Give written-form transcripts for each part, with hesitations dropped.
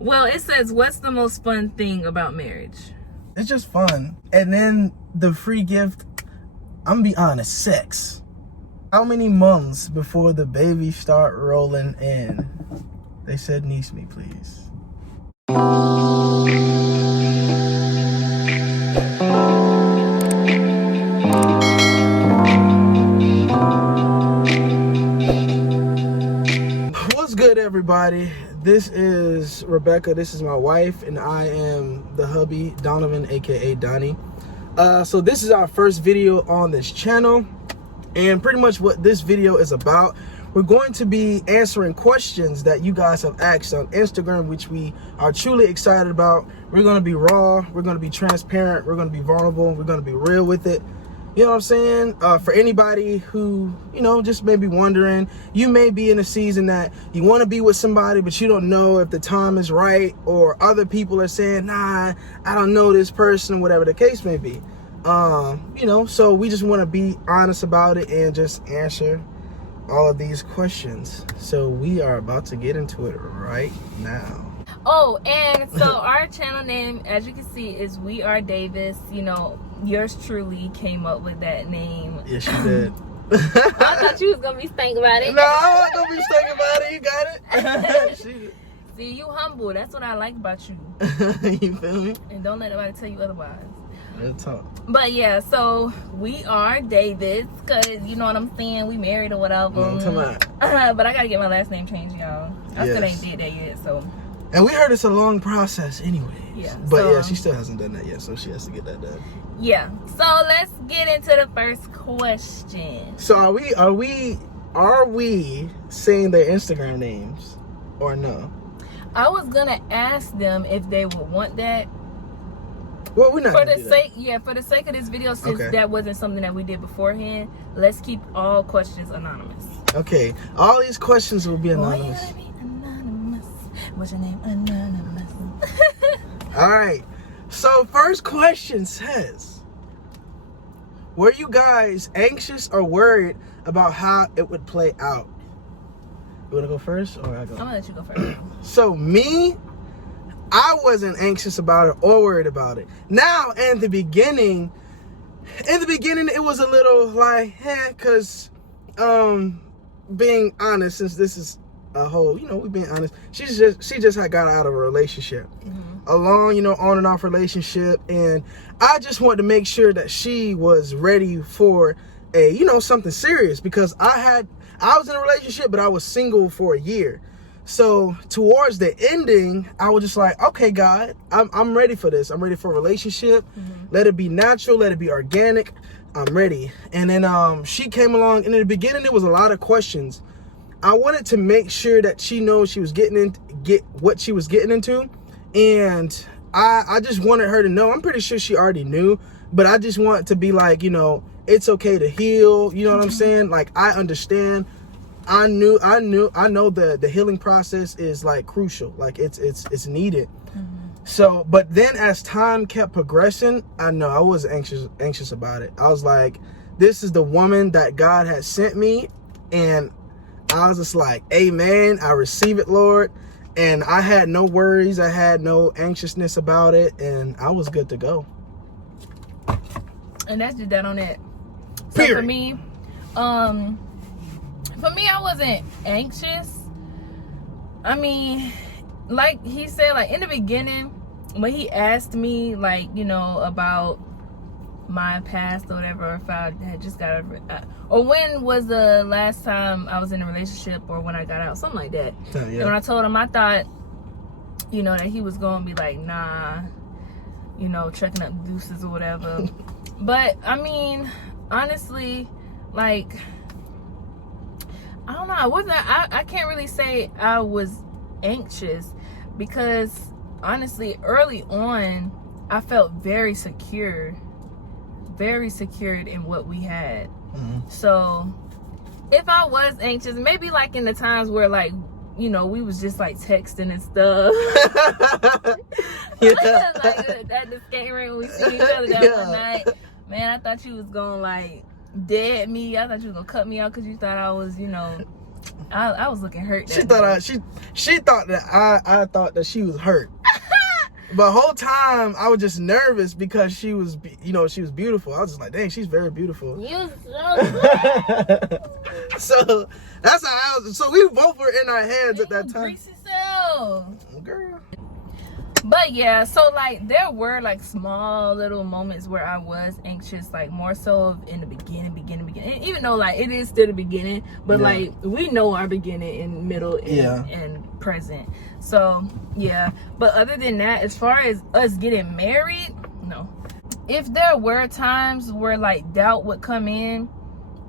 Well, it says, what's the most fun thing about marriage? It's just fun. And then the free gift, I'm gonna be honest, sex. How many months before the baby start rolling in? They said, niece me, please. What's good, everybody? This is Rebecca. This is my wife, and I am the hubby, Donovan, aka Donnie. So this is our first video on this channel, and pretty much what this video is about, we're going to be answering questions that you guys have asked on Instagram, which we are truly excited about. We're going to be raw, we're going to be transparent, we're going to be vulnerable, we're going to be real with it. You know what I'm saying? For anybody who, just may be wondering, you may be in a season that you want to be with somebody, but you don't know if the time is right, or other people are saying, nah, I don't know this person, whatever the case may be. So we just want to be honest about it and just answer all of these questions. So we are about to get into it right now. Oh, and so our channel name, as you can see, is We Are Davis. Yours truly came up with that name. Yes, she did. I thought you was gonna be thinking about it. No, I'm gonna be thinking about it. You got it. See, you humble. That's what I like about you. You feel me? And don't let nobody tell you otherwise. Real talk. But yeah, so we are Davis, cause you know what I'm saying. We married or whatever. But I gotta get my last name changed, y'all. I still ain't did that yet, so. And we heard it's a long process anyway. Yeah. But yeah, she still hasn't done that yet, so she has to get that done. Yeah. So let's get into the first question. So are we saying their Instagram names or no? I was gonna ask them if they would want that. Well, we're not for the sake of this video, since that wasn't something that we did beforehand, let's keep all questions anonymous. Okay. All these questions will be anonymous. Why you gotta be anonymous? What's your name? Anonymous. All right. So first question says, were you guys anxious or worried about how it would play out? You want to go first or I go? I'm gonna let you go first. So me, I wasn't anxious about it or worried about it. Now, in the beginning, it was a little like, cause, being honest, since this is a whole, we're being honest, she just had got out of a relationship. Mm-hmm. A long, on and off relationship, and I just wanted to make sure that she was ready for a, something serious, because I was in a relationship, but I was single for a year. So towards the ending, I was just like, okay, God, I'm ready for this. I'm ready for a relationship. Mm-hmm. Let it be natural. Let it be organic. I'm ready. And then she came along, and in the beginning, there was a lot of questions. I wanted to make sure that she knows she was get what she was getting into. And I just wanted her to know. I'm pretty sure she already knew, but I just want to be like, it's okay to heal. You know what I'm saying? Like, I understand. I know the healing process is like crucial. Like it's needed. Mm-hmm. So, but then as time kept progressing, I know I was anxious about it. I was like, this is the woman that God has sent me. And I was just like, amen. I receive it, Lord. And I had no worries. I had no anxiousness about it. And I was good to go. And that's just that on that. So Period. For me, I wasn't anxious. I mean, like he said, like in the beginning, when he asked me, like, about my past or whatever, if I had just got over, or when was the last time I was in a relationship, or when I got out, something like that. Yeah. And when I told him, I thought, that he was going to be like, nah, trekking up deuces or whatever. But, I mean, honestly, like, I don't know. I can't really say I was anxious, because honestly, early on, I felt very secured in what we had. Mm-hmm. So if I was anxious, maybe like in the times where like, we was just like texting and stuff. Yeah. Like at the skate rink when we see each other that one night. Man, I thought you was gonna like dead me. I thought you was gonna cut me out because you thought I was, I was looking hurt. She thought that I thought that she was hurt. But whole time I was just nervous because she was beautiful. I was just like, dang, she's very beautiful. You so So that's how I was. So we both were in our heads at that time. Grease yourself. Girl. But yeah, so like there were like small little moments where I was anxious, like more so in the beginning. And even though like it is still the beginning, but like we know our beginning and middle and present. So yeah, but other than that, as far as us getting married, no. If there were times where like doubt would come in,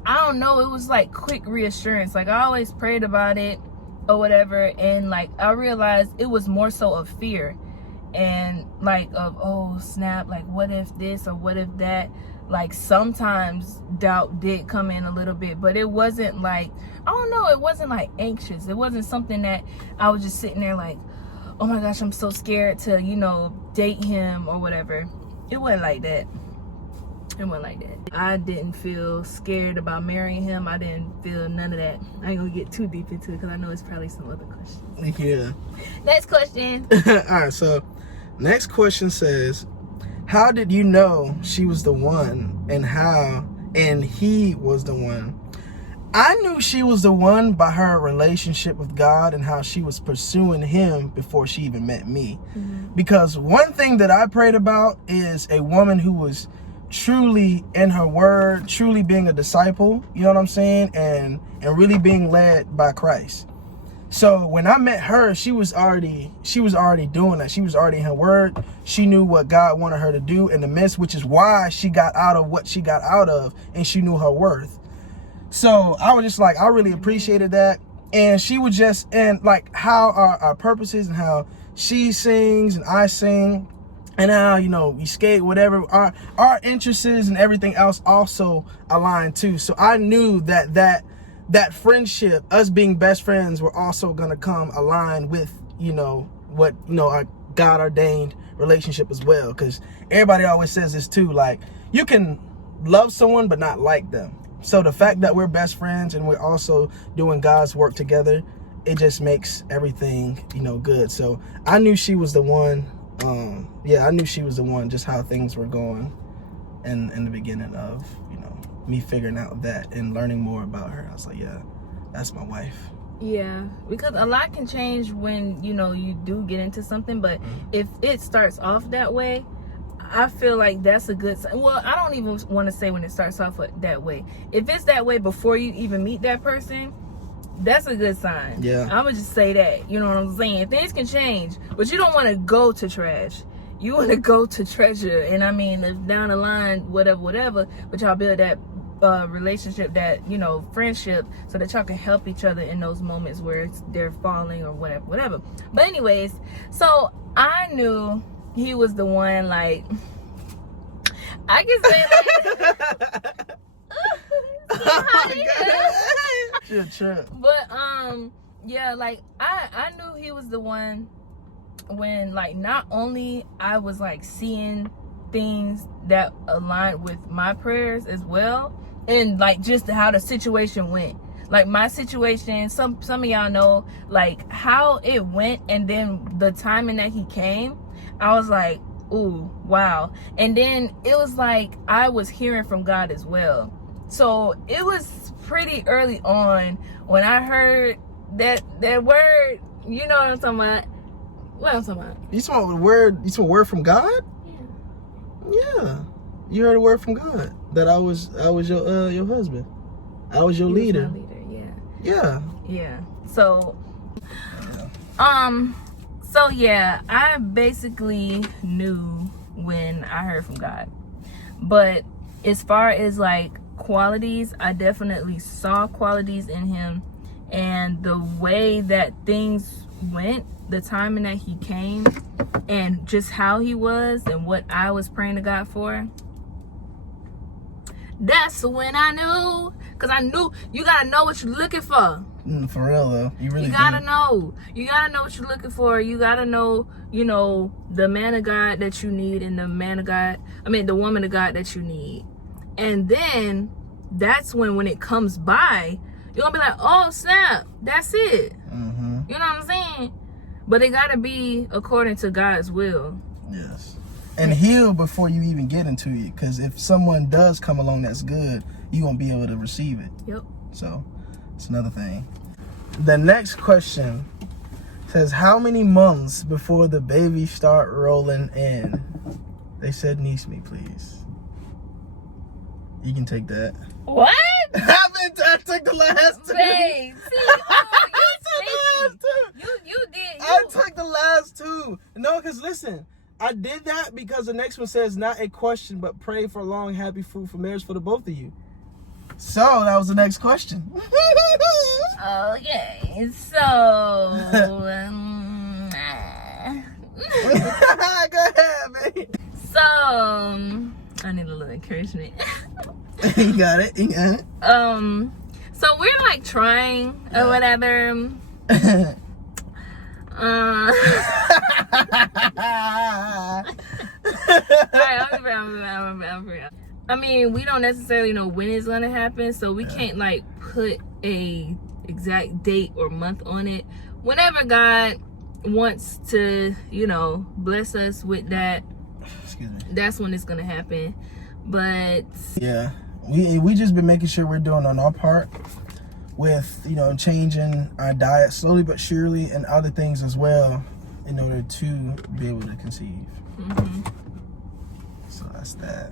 I don't know, it was like quick reassurance. Like I always prayed about it or whatever, and like I realized it was more so of fear. And like of, oh snap, like what if this or what if that. Like sometimes doubt did come in a little bit, but it wasn't like, I don't know, it wasn't like anxious. It wasn't something that I was just sitting there like, oh my gosh, I'm so scared to date him or whatever. It wasn't like that. I didn't feel scared about marrying him. I didn't feel none of that. I ain't gonna get too deep into it because I know it's probably some other questions. Yeah. Next question. All right, so next question says, how did you know she was the one and he was the one? I knew she was the one by her relationship with God and how she was pursuing him before she even met me. Mm-hmm. Because one thing that I prayed about is a woman who was truly in her word, truly being a disciple, you know what I'm saying? And really being led by Christ. So when I met her, she was already doing that. She was already in her word. She knew what God wanted her to do in the midst, which is why she got out of what she got out of, and she knew her worth. So I was just like, I really appreciated that. And she was just, and like how our purposes and how she sings and I sing and how, we skate, whatever, our interests and everything else also aligned too. So I knew that friendship, us being best friends, were also going to come aligned with, what, our God ordained relationship as well. Because everybody always says this too, like you can love someone, but not like them. So the fact that we're best friends and we're also doing God's work together, it just makes everything, good. So I knew she was the one. I knew she was the one, just how things were going in the beginning of, me figuring out that and learning more about her. I was like, yeah, that's my wife. Yeah, because a lot can change when, you do get into something. But if it starts off that way, I feel like that's a good sign. Well, I don't even want to say when it starts off that way. If it's that way before you even meet that person, that's a good sign. Yeah. I'm going to just say that. You know what I'm saying? Things can change, but you don't want to go to trash. You want to go to treasure. And I mean, if down the line, whatever, but y'all build that relationship, that friendship, so that y'all can help each other in those moments where they're falling or whatever. But anyways, so I knew he was the one. Like I can say like but yeah, like I knew he was the one when, like, not only I was like seeing things that aligned with my prayers as well, and like just how the situation went. Like my situation, some of y'all know like how it went, and then the timing that he came, I was like, ooh, wow. And then it was like I was hearing from God as well. So it was pretty early on when I heard that word. You know what I'm talking about? What I'm talking about? You saw a word? You saw a word from God? Yeah, you heard a word from God that I was your husband. I was your leader. Was my leader, yeah. Yeah. Yeah. So, so yeah, I basically knew when I heard from God. But as far as like qualities, I definitely saw qualities in him, and the way that things went, the timing that he came, and just how he was and what I was praying to God for. That's when I knew, because I knew you gotta know what you're looking for. For real though, you gotta know. You gotta know what you're looking for. You gotta know, the man of God that you need, and the woman of God that you need. And then that's when it comes by, you're gonna be like, oh snap, that's it. Mm-hmm. You know what I'm saying? But it gotta be according to God's will. Yes. And heal before you even get into it. Because if someone does come along that's good, you won't be able to receive it. Yep. So, it's another thing. The next question says, how many months before the baby start rolling in? They said, niece me, please. You can take that. What? I took the last two. Babe, see, you did. I took the last two. No, because listen, I did that because the next one says, not a question, but pray for a long, happy, fruitful marriage for the both of you. So, that was the next question. Okay, so Go ahead, babe. so I need a little encouragement. You got it. So we're like trying or whatever. Alright, I mean, we don't necessarily know when it's gonna happen, so we can't like put a exact date or month on it. Whenever God wants to, bless us with that, excuse me, that's when it's gonna happen. But yeah, we just been making sure we're doing on our part with changing our diet slowly but surely and other things as well in order to be able to conceive. Mm-hmm. So that's that.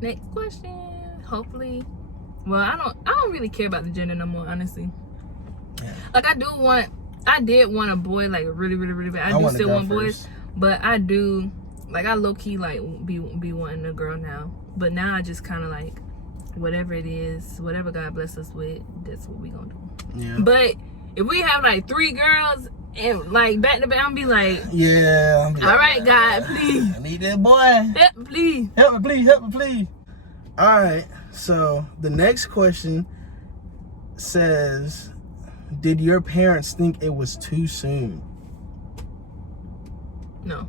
Next question. Hopefully, well, I don't really care about the gender no more, honestly. Yeah. Like I did want a boy, like really, really, really bad. I do still want boys, but I do, like, I low key like be wanting a girl now. But now I just kind of like, whatever it is, whatever God bless us with, that's what we gonna do. Yeah. But if we have like 3 girls and like back to back, I'm be like, yeah. All right, God, please. I need that boy. Help me, please. Help me, please. Help me, please. All right. So the next question says, did your parents think it was too soon? No.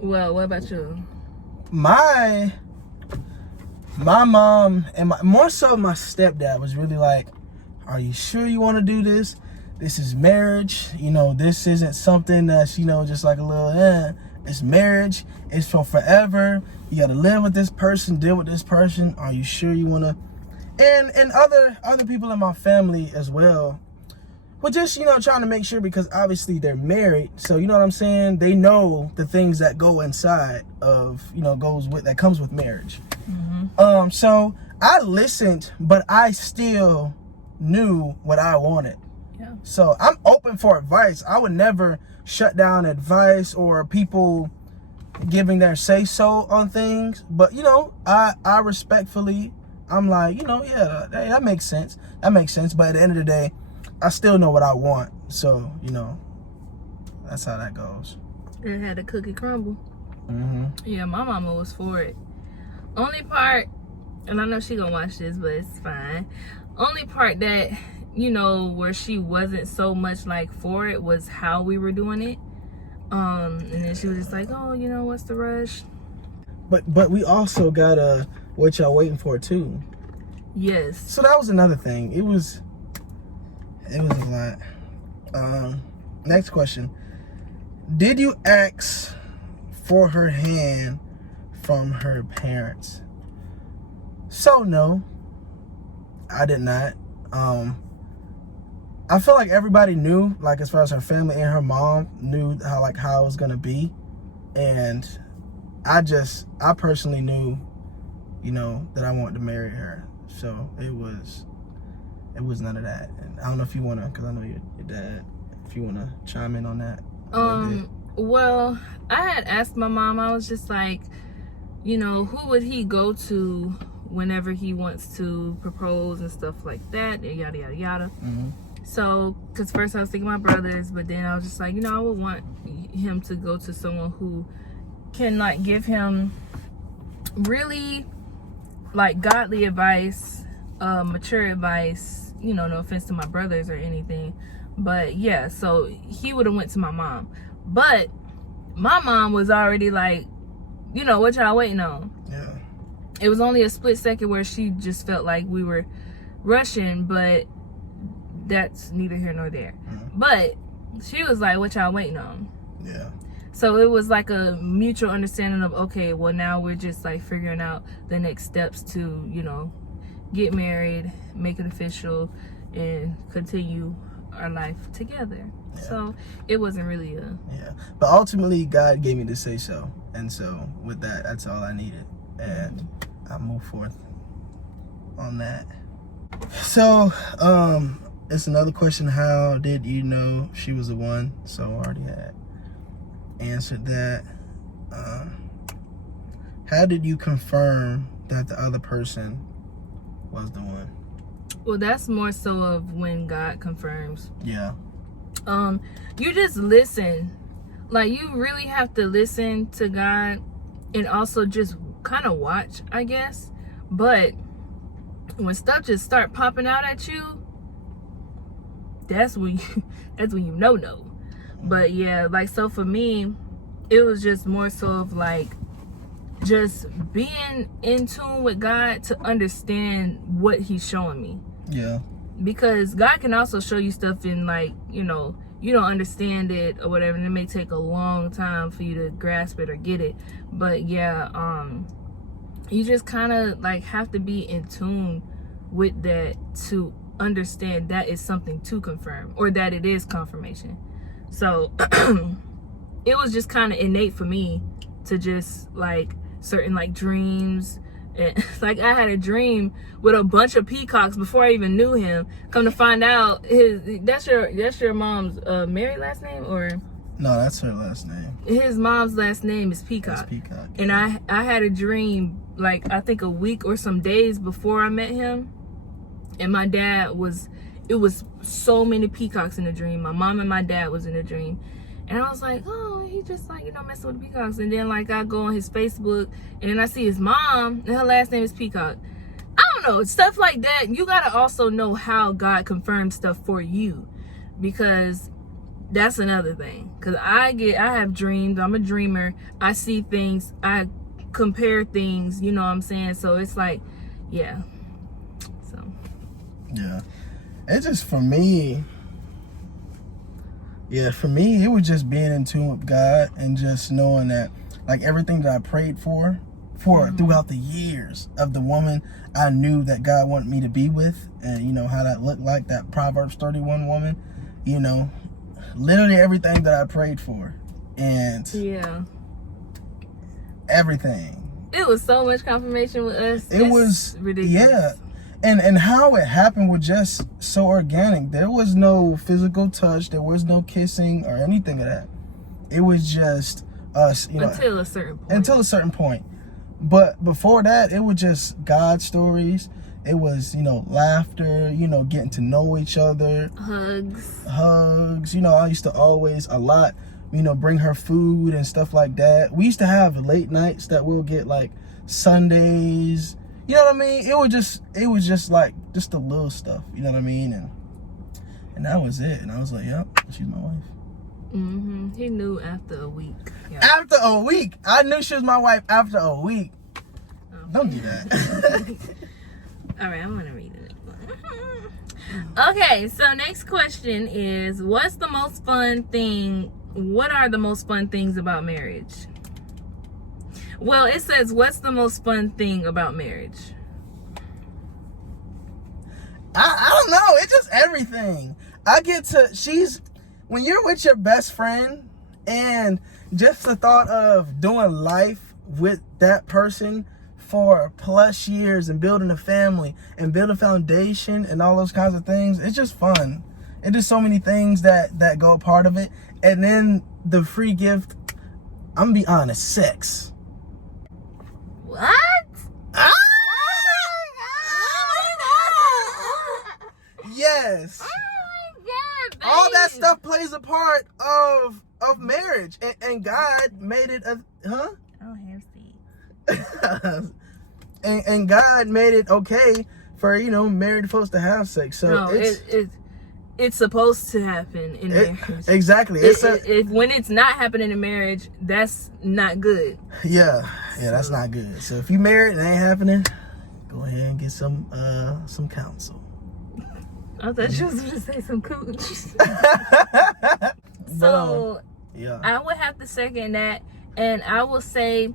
Well, what about you? My mom and more so my stepdad was really like, are you sure you want to do this? This is marriage. This isn't something that's, just like a little, it's marriage. It's for forever. You got to live with this person, deal with this person. Are you sure you want to? And other people in my family as well were just, trying to make sure, because obviously they're married. So, you know what I'm saying? They know the things that go inside of, that comes with marriage. Mm-hmm. So I listened, but I still knew what I wanted. Yeah. So I'm open for advice. I would never shut down advice or people giving their say so on things. But, I respectfully, I'm like, yeah, that makes sense. That makes sense. But at the end of the day, I still know what I want. So, that's how that goes. It had a cookie crumble. Mm-hmm. Yeah, my mama was for it. Only part, and I know she gonna watch this, but it's fine. Only part that, where she wasn't so much like for it was how we were doing it. And then she was just like, oh, what's the rush? But we also got what y'all waiting for too. Yes. So that was another thing. It was a lot. Next question. Did you ask for her hand from her parents? So no, I did not. I feel like everybody knew, like as far as her family and her mom knew how it was gonna be, and I personally knew, that I wanted to marry her. So it was none of that. And I don't know if you wanna, because I know your dad, if you wanna chime in on that. Well, I had asked my mom. I was just like, who would he go to whenever he wants to propose and stuff like that, and yada yada yada. Mm-hmm. So, because first I was thinking my brothers, but then I was just like, I would want him to go to someone who can like give him really like godly advice, mature advice. No offense to my brothers or anything, but yeah. So he would have went to my mom, but my mom was already like, what y'all waiting on? Yeah. It was only a split second where she just felt like we were rushing, but that's neither here nor there. Mm-hmm. But she was like, what y'all waiting on? Yeah. So it was like a mutual understanding of, okay, well, now we're just like figuring out the next steps to, you know, get married, make it official, and continue our life together. Yeah. So it wasn't really a... Yeah. But ultimately, God gave me to say so. And so with that, that's all I needed. And I moved forth on that. So, it's another question. How did you know she was the one? So I already had answered that. How did you confirm that the other person was the one? Well, that's more so of when God confirms. Yeah. You just listen. Like, you really have to listen to God and also just kind of watch, I guess. But when stuff just start popping out at you, that's when you know. But yeah, like, so for me, it was just more so of like just being in tune with God to understand what he's showing me. Yeah. Because God can also show you stuff in, like, you know, you don't understand it or whatever, and it may take a long time for you to grasp it or get it. But yeah, you just kind of like have to be in tune with that to understand that is something to confirm, or that it is confirmation. So it was just kind of innate for me to just like certain like dreams. And, like, I had a dream with a bunch of peacocks before I even knew him. Come to find out, that's your mom's married last name, or? No, that's her last name. His mom's last name is Peacock. It's Peacock. And I had a dream, like, I think a week or some days before I met him. And my dad it was so many peacocks in the dream. My mom and my dad was in the dream. And I was like, oh, he just like, you know, messing with the peacocks. And then like I go on his Facebook and then I see his mom and her last name is Peacock. I don't know, stuff like that. You gotta also know how God confirms stuff for you, because that's another thing. Cause I have dreams. I'm a dreamer. I see things. I compare things. You know what I'm saying? So it's like, yeah. So. Yeah. It's just for me. Yeah, for me, it was just being in tune with God and just knowing that, like, everything that I prayed for throughout the years of the woman I knew that God wanted me to be with, and, you know, how that looked like, that Proverbs 31 woman, you know, literally everything that I prayed for. And yeah, everything. It was so much confirmation with us. It was ridiculous. Yeah. And how it happened was just so organic. There was no physical touch. There was no kissing or anything of that. It was just us, you know. Until a certain point. Until a certain point. But before that, it was just God stories. It was, you know, laughter, you know, getting to know each other. Hugs. You know, I used to always, a lot, you know, bring her food and stuff like that. We used to have late nights that we'll get, like, Sundays. You know what I mean? It was just like, just the little stuff, you know what I mean? And that was it. And I was like, yep, she's my wife. Mm-hmm. He knew after a week. Yeah. After a week? I knew she was my wife after a week. Oh. Don't do that. All right, I'm going to read it. Okay, so next question is, what are the most fun things about marriage? Well, it says, what's the most fun thing about marriage? I don't know. It's just everything. When you're with your best friend, and just the thought of doing life with that person for plus years and building a family and build a foundation and all those kinds of things, it's just fun. And there's so many things that go a part of it. And then the free gift, I'm gonna be honest, sex. What? Ah! Yes. Oh my God, babe. All that stuff plays a part of marriage, and God made it Oh, have and God made it okay for, you know, married folks to have sex. So no, it's supposed to happen in marriage. Exactly. When it's not happening in marriage, that's not good. Yeah, that's not good. So if you married and it ain't happening, go ahead and get some counsel. I thought you was gonna say some cooch. But, So yeah. I would have to second that, and I will say, it's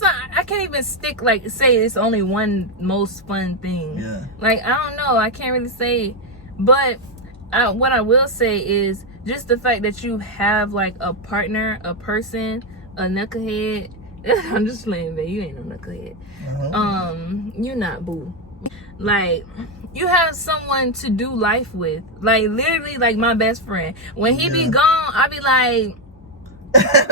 not, I can't even stick like say it's only one most fun thing. Yeah. Like I don't know, I can't really say, but what I will say is just the fact that you have like a partner, a person, a knucklehead. I'm just playing, babe. You ain't no knucklehead. You're not, boo. Like, you have someone to do life with. Like, literally, like my best friend. When he be gone, I be like, I be feeling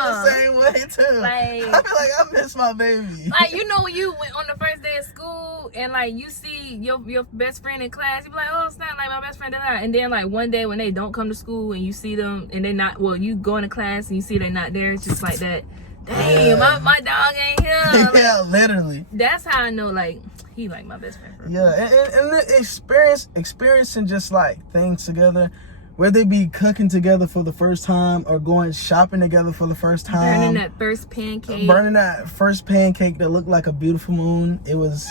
the same way too. Like, I feel like I miss my baby. Like, you know, when you went on the first day of school and like you see your best friend in class, you be like, oh, it's not like my best friend. And then like one day when they don't come to school and you see them and they not, well, you go into class and you see they're not there, it's just like that. Dang, my dog ain't here. Like, Yeah, literally. That's how I know, like, he like my best friend. Yeah, and the experiencing just like things together, whether they be cooking together for the first time or going shopping together for the first time. Burning that first pancake. That looked like a beautiful moon. It was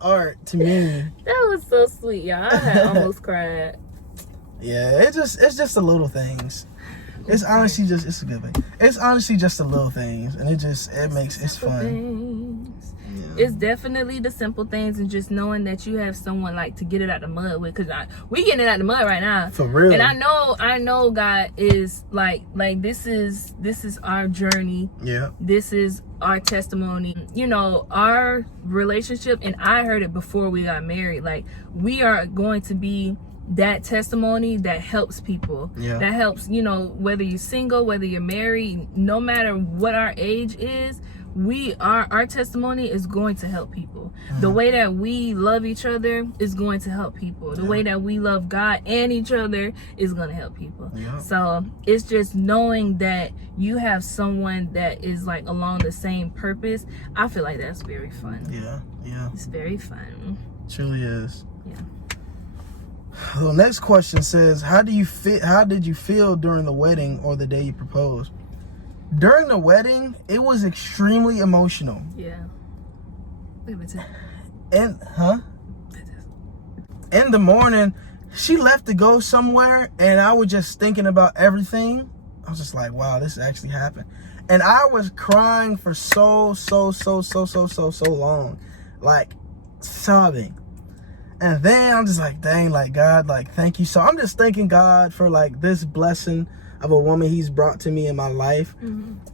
art to me. That was so sweet, y'all. I had almost cried. Yeah, it's just the little things. It's honestly just, it's a good thing. It's honestly just the little things, and it's fun. Things. Yeah. It's definitely the simple things, and just knowing that you have someone like to get it out the mud with. Cause we getting it out the mud right now. For real. And I know God is like this is our journey. Yeah. This is our testimony. You know, our relationship, and I heard it before we got married. Like, we are going to be that testimony that helps people. Yeah. That helps, you know, whether you're single, whether you're married, no matter what our age is, our testimony is going to help people. The way that we love each other is going to help people. The way that we love God and each other is going to help people. Yeah. So it's just knowing that you have someone that is like along the same purpose. I feel like that's very fun. Yeah. It's very fun. It truly is. Yeah. The next question says, how did you feel during the wedding or the day you proposed? During the wedding, it was extremely emotional. Yeah. In the morning, she left to go somewhere, and I was just thinking about everything. I was just like, wow, this actually happened. And I was crying for so long, like sobbing. And then I'm just like, dang, like, God, like, thank you. So I'm just thanking God for like this blessing of a woman he's brought to me in my life.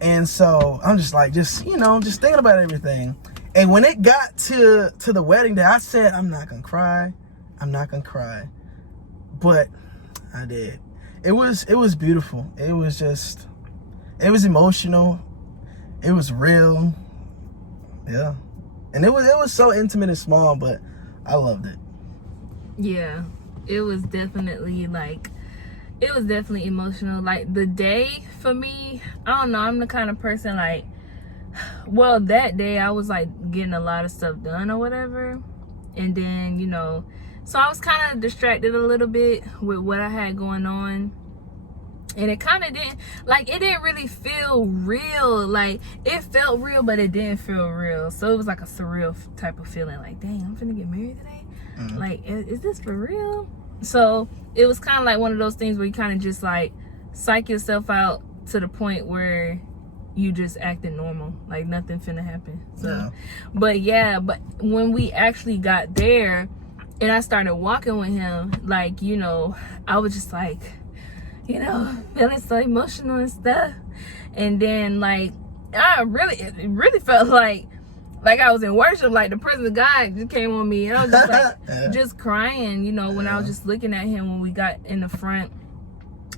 And so I'm just like, just thinking about everything. And when it got to the wedding day, I said, I'm not gonna cry. But I did. It was beautiful. It was emotional. It was real. Yeah. And it was so intimate and small, but I loved it. Yeah, it was definitely emotional. Like, the day for me, I don't know, I'm the kind of person like, well, that day I was like getting a lot of stuff done or whatever, and then, you know, so I was kind of distracted a little bit with what I had going on, and it kind of didn't really feel real. Like, it felt real, but it didn't feel real. So it was like a surreal type of feeling, like, dang, I'm finna get married today. Like, is this for real? So it was kind of like one of those things where you kind of just like psych yourself out to the point where you just acting normal, like nothing finna happen. So but when we actually got there and I started walking with him, like, you know, I was just like, you know, feeling so emotional and stuff. And then like it really felt like I was in worship, like the presence of God just came on me. And I was just like, just crying, you know, when I was just looking at him when we got in the front.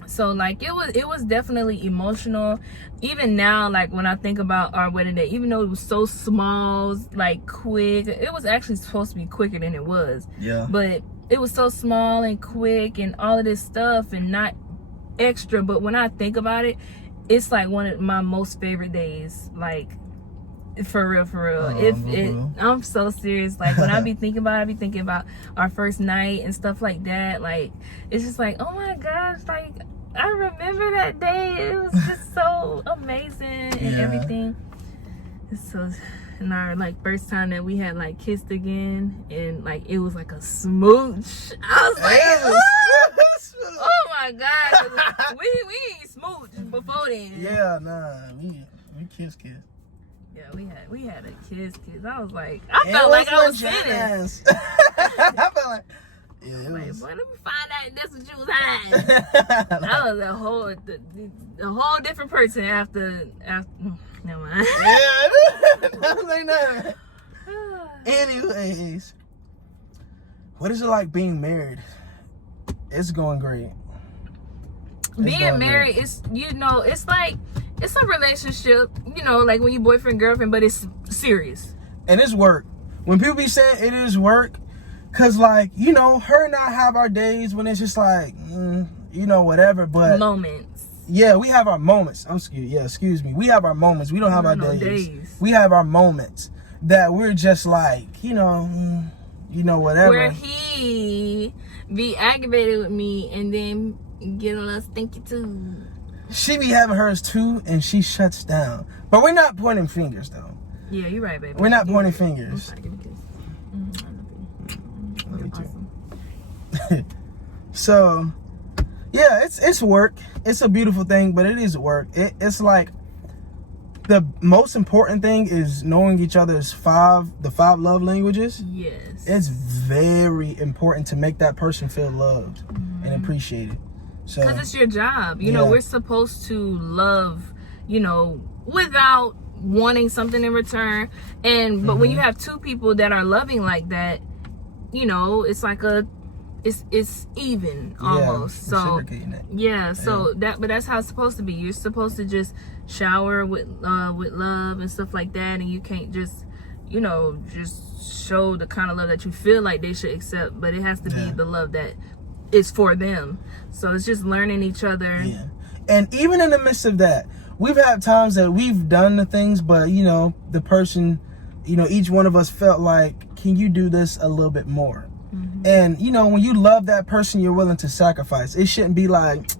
So like, it was definitely emotional. Even now, like when I think about our wedding day, even though it was so small, like quick, it was actually supposed to be quicker than it was. Yeah. But it was so small and quick and all of this stuff and not extra. But when I think about it, it's like one of my most favorite days. Like, for real. I'm so serious. Like, when I be thinking about it, I be thinking about our first night and stuff like that. Like, it's just like, oh my gosh, like, I remember that day. It was just so amazing and everything. and our like first time that we had like kissed again, and like it was like a smooch. I was like, oh my god, 'cause we ain't smooched before then. Yeah, nah, we kiss. Yeah, we had a kiss. I was like, I felt like I was sinning. I felt like, yeah, it Like, was. boy, let me find out that's what you was hiding. That was a whole different person after. Never mind. Yeah, don't say nothing. Anyways, what is it like being married? It's going great. Being married is, it's like, it's a relationship, like when you boyfriend, girlfriend, but it's serious. And it's work. When people be saying it is work, cause like, her and I have our days when it's just like, whatever, but. Moments. Yeah, we have our moments. Excuse me. We have our moments. We don't have our days. We have our moments that we're just like, whatever. Where he be aggravated with me and then get a little stinky too. She be having hers too, and she shuts down. But we're not pointing fingers, though. Yeah, you're right, baby. We're not pointing fingers. Me too. So, yeah, it's work. It's a beautiful thing, but it is work. It's like the most important thing is knowing each other's the five love languages. Yes. It's very important to make that person feel loved and appreciated. So, because it's your job. We're supposed to love, without wanting something in return. But when you have two people that are loving like that, it's like it's even almost. So yeah, so but that's how it's supposed to be. You're supposed to just shower with love and stuff like that, and you can't just just show the kind of love that you feel like they should accept, but it has to be the love that is for them. So it's just learning each other. Yeah. And even in the midst of that, we've had times that we've done the things, but the person, each one of us felt like, can you do this a little bit more? And when you love that person, you're willing to sacrifice. It shouldn't be like,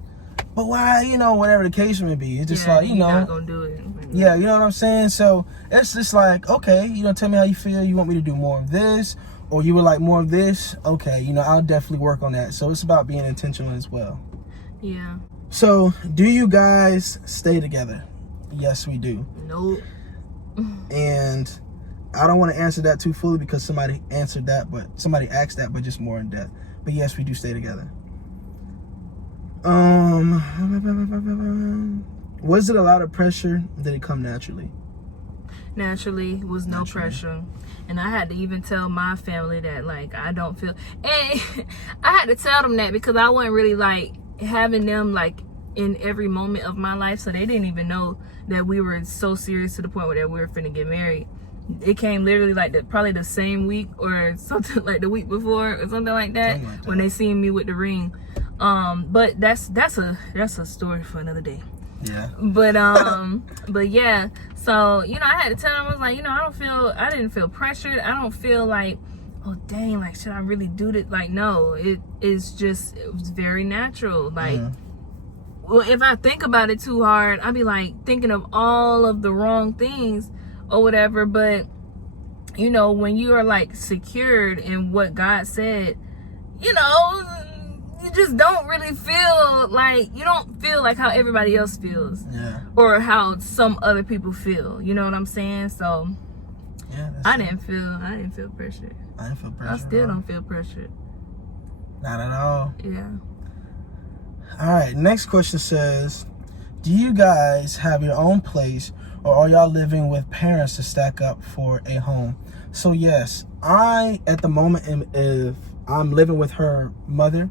but why, whatever the case may be. It's just like, you're not gonna do it. Yeah, you know what I'm saying? So it's just like, okay, tell me how you feel. You want me to do more of this, or you would like more of this? Okay, I'll definitely work on that. So it's about being intentional as well. Yeah. So do you guys stay together? Yes, we do. Nope. And I don't want to answer that too fully because somebody asked that, but just more in depth. But yes, we do stay together. Was it a lot of pressure? Did it come naturally? Naturally, was no pressure. And I had to even tell my family that, like, I don't feel, and I had to tell them that because I wasn't really like having them like in every moment of my life, so they didn't even know that we were so serious to the point where we were finna get married. It came literally like probably the same week or something, like the week before or something like that, when they seen me with the ring. But that's a story for another day. Yeah. But yeah, so I had to tell them, I was like, I didn't feel pressured. I don't feel like, oh dang, like should I really do this? Like, no, it was very natural. Like, well, if I think about it too hard, I'd be like thinking of all of the wrong things or whatever. But when you are like secured in what God said, you just don't really feel like, you don't feel like how everybody else feels, or how some other people feel. You know what I'm saying? So yeah, I didn't feel pressured. I didn't feel pressured. I still don't feel pressured. Not at all. Yeah. All right, next question says, do you guys have your own place, or are y'all living with parents to stack up for a home? So yes, I at the moment if I'm living with her mother.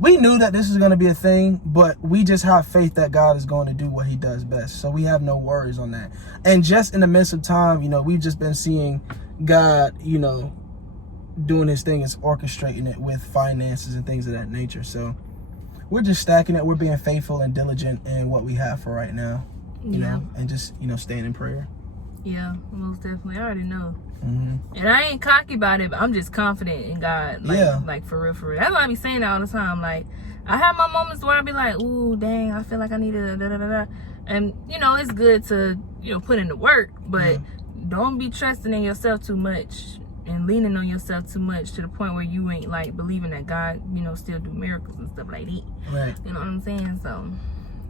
We knew that this is going to be a thing, but we just have faith that God is going to do what he does best. So we have no worries on that. And just in the midst of time, we've just been seeing God, doing his thing, is orchestrating it with finances and things of that nature. So we're just stacking it. We're being faithful and diligent in what we have for right now, you know, and just, staying in prayer. Yeah, most definitely. I already know. Mm-hmm. And I ain't cocky about it, but I'm just confident in God. Like, like for real, for real. That's why I be saying that all the time. Like, I have my moments where I be like, ooh, dang, I feel like I need to da da da da. And, it's good to, put in the work, but don't be trusting in yourself too much and leaning on yourself too much to the point where you ain't like believing that God, you know, still do miracles and stuff like that. Right. You know what I'm saying? So,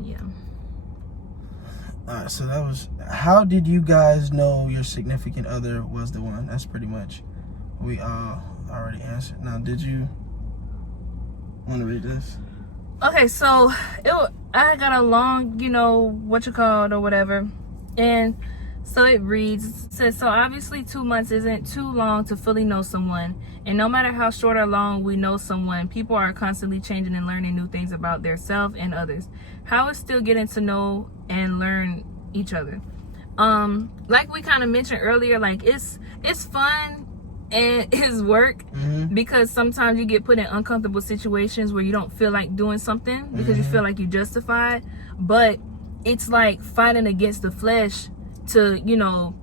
yeah. Alright, so that was, how did you guys know your significant other was the one? That's pretty much, we already answered. Now, did you want to read this? Okay, so I got a long, you know, what you called or whatever, and so it reads, it says, so obviously 2 months isn't too long to fully know someone, and no matter how short or long we know someone, people are constantly changing and learning new things about themselves and others. How is still getting to know and learn each other? Like we kind of mentioned earlier, like it's fun and it's work, because sometimes you get put in uncomfortable situations where you don't feel like doing something because you feel like you justified, but it's like fighting against the flesh to, you know,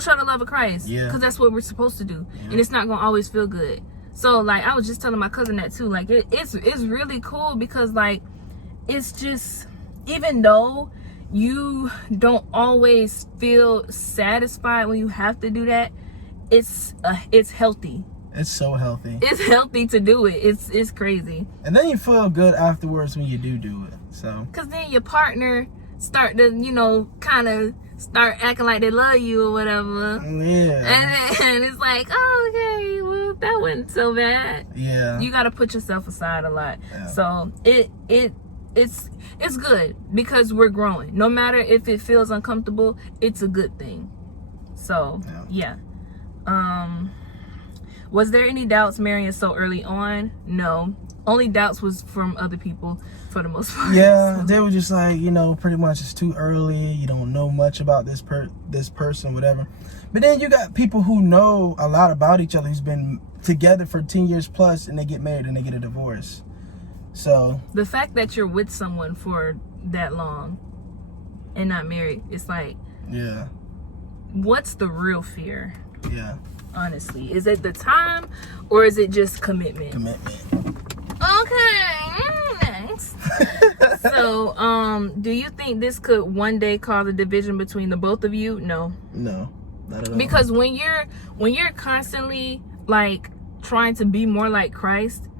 show the love of Christ, because that's what we're supposed to do, and it's not gonna always feel good. So like I was just telling my cousin that too, like it's really cool, because like it's just, even though you don't always feel satisfied when you have to do that, it's healthy. It's so healthy. It's healthy to do it. It's crazy. And then you feel good afterwards when you do it. So, because then your partner start to, you know, kind of start acting like they love you or whatever. Yeah. And it's like, oh, okay, well, that wasn't so bad. Yeah. You got to put yourself aside a lot. Yeah. So it's good, because we're growing. No matter if it feels uncomfortable, it's a good thing. So, yeah. Was there any doubts marrying so early on? No. Only doubts was from other people for the most part. Yeah, they were just like, you know, pretty much it's too early. You don't know much about this person, whatever. But then you got people who know a lot about each other, who's been together for 10 years plus, and they get married and they get a divorce. So the fact that you're with someone for that long and not married, it's like, yeah, what's the real fear? Yeah. Honestly, is it the time, or is it just commitment? Okay, next. So, do you think this could one day cause a division between the both of you? No, not at all. Because when you're constantly like trying to be more like Christ,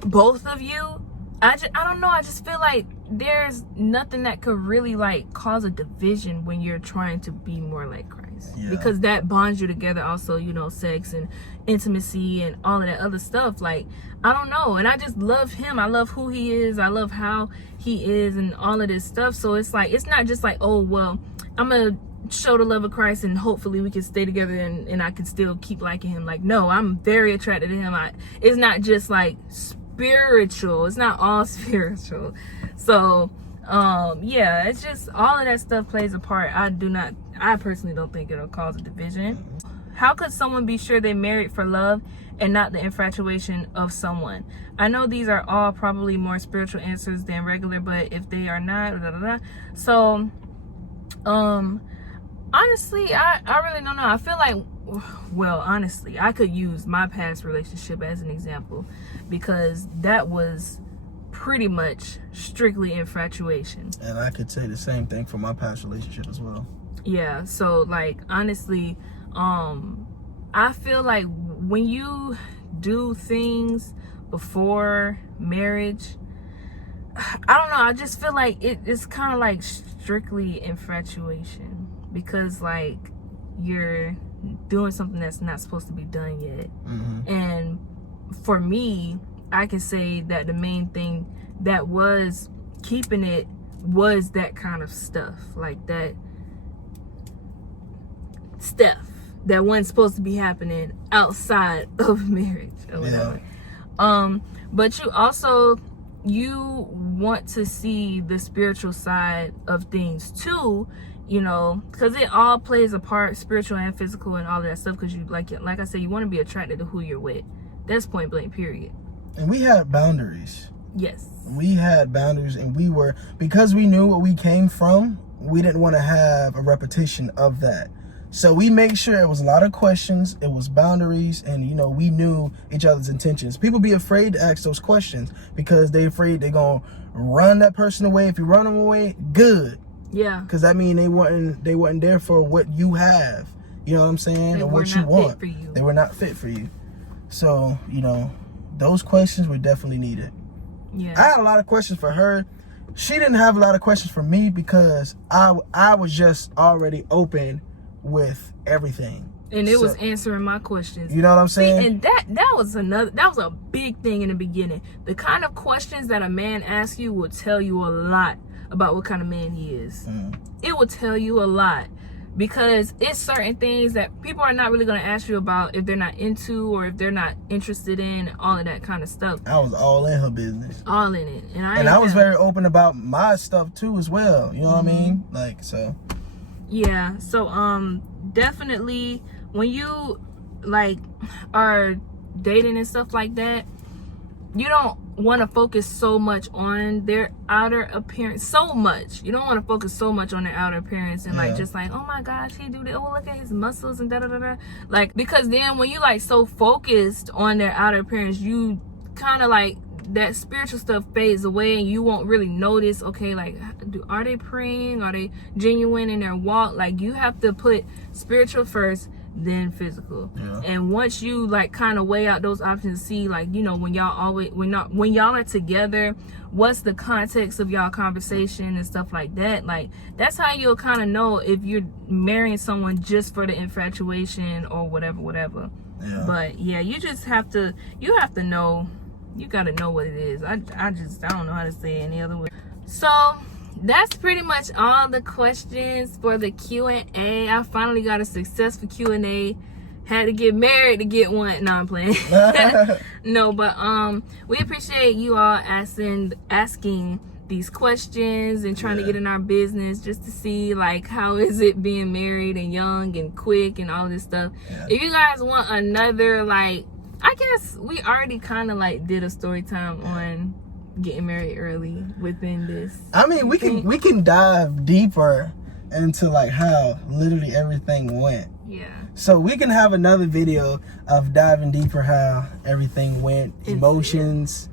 both of you, I don't know, I just feel like there's nothing that could really like cause a division when you're trying to be more like Christ. Yeah. Because that bonds you together also, you know, sex and intimacy and all of that other stuff. Like, I don't know, and I just love him. I love who he is. I love how he is and all of this stuff. So it's like, it's not just like, oh, well, I'm gonna show the love of Christ and hopefully we can stay together and I can still keep liking him. Like, no, I'm very attracted to him. It's not just like spiritual. It's not all spiritual. So yeah, it's just all of that stuff plays a part. I personally don't think it'll cause a division. How could someone be sure they married for love and not the infatuation of someone? I know these are all probably more spiritual answers than regular, but if they are not, so honestly, I really don't know. I feel like, well, honestly, I could use my past relationship as an example, because that was pretty much strictly infatuation. And I could say the same thing for my past relationship as well. Yeah, so like honestly, I feel like when you do things before marriage, I don't know, I just feel like it's kind of like strictly infatuation, because like you're doing something that's not supposed to be done yet. And for me, I can say that the main thing that was keeping it was that kind of stuff, like that stuff that wasn't supposed to be happening outside of marriage or whatever. But you want to see the spiritual side of things too, you know, because it all plays a part, spiritual and physical and all of that stuff, because you like I said, you want to be attracted to who you're with. That's point blank, period. And we had boundaries. Yes. We had boundaries, and because we knew what we came from, we didn't want to have a repetition of that. So we made sure it was a lot of questions, it was boundaries, and, you know, we knew each other's intentions. People be afraid to ask those questions because they're afraid they're going to run that person away. If you run them away, good. Yeah. Because that means they weren't there for what you have. you know what I'm saying, They or were what you not want. fit for you. They were not fit for you. So, you know, those questions were definitely needed. Yeah. I had a lot of questions for her. She didn't have a lot of questions for me because I was just already open with everything. And it was answering my questions. You know what I'm saying? See, and that was a big thing in the beginning. The kind of questions that a man asks you will tell you a lot about what kind of man he is. It will tell you a lot, because it's certain things that people are not really going to ask you about if they're not into, or if they're not interested in, all of that kind of stuff. I was all in her business. All in it. And I was very open about my stuff too as well. You know what I mean? Like, so. Yeah. So, definitely when you like are dating and stuff like that, you don't want to focus so much on their outer appearance. You don't want to focus so much on their outer appearance and like just like, oh my gosh, he do that, oh look at his muscles and da da da da. Like, because then when you like so focused on their outer appearance, you kind of like that spiritual stuff fades away, and you won't really notice, okay, like, are they praying, are they genuine in their walk? Like, you have to put spiritual first, then physical. And once you like kind of weigh out those options, see, like, you know, when y'all are together, what's the context of y'all conversation and stuff like that. Like, that's how you'll kind of know if you're marrying someone just for the infatuation or whatever. But yeah, you have to know. You gotta know what it is. I don't know how to say it any other way. So that's pretty much all the questions for the Q&A. I finally got a successful Q&A. Had to get married to get one. No, I'm playing. No, but we appreciate you all asking these questions and trying to get in our business, just to see like how is it being married and young and quick and all this stuff. If you guys want another, like, I guess we already kind of like did a story time on getting married early within this. I mean, we can dive deeper into like how literally everything went. Yeah. So we can have another video of diving deeper how everything went, emotions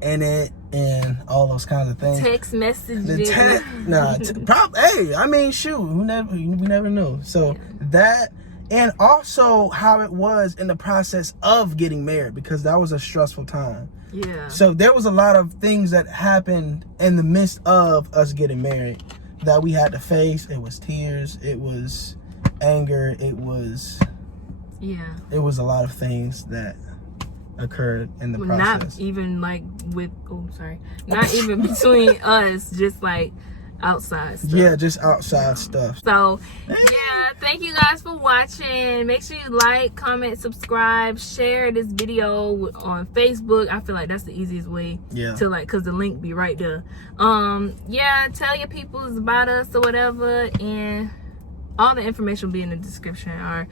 in it, and all those kinds of things. Text messages. Hey, I mean, shoot, we never knew. So that. And also how it was in the process of getting married, because that was a stressful time. Yeah. So there was a lot of things that happened in the midst of us getting married that we had to face. It was tears. It was anger. It was a lot of things that occurred in the process. Not even like not even between us, just like outside stuff. Yeah, just outside stuff. So yeah, thank you guys for watching. Make sure you like, comment, subscribe, share this video on Facebook. I feel like that's the easiest way to, like, because the link be right there. Yeah, tell your peoples about us or whatever, and all the information will be in the description. Our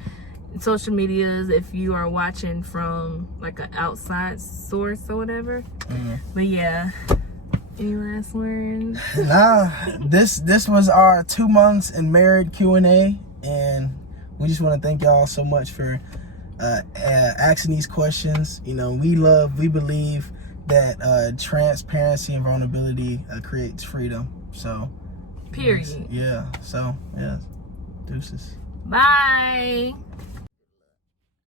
social medias, if you are watching from like an outside source or whatever. But yeah, any last words? Nah, this was our 2 months in married Q&A, and we just want to thank y'all so much for asking these questions. You know, we believe that transparency and vulnerability creates freedom. So period. Yeah. So yeah, deuces. Bye.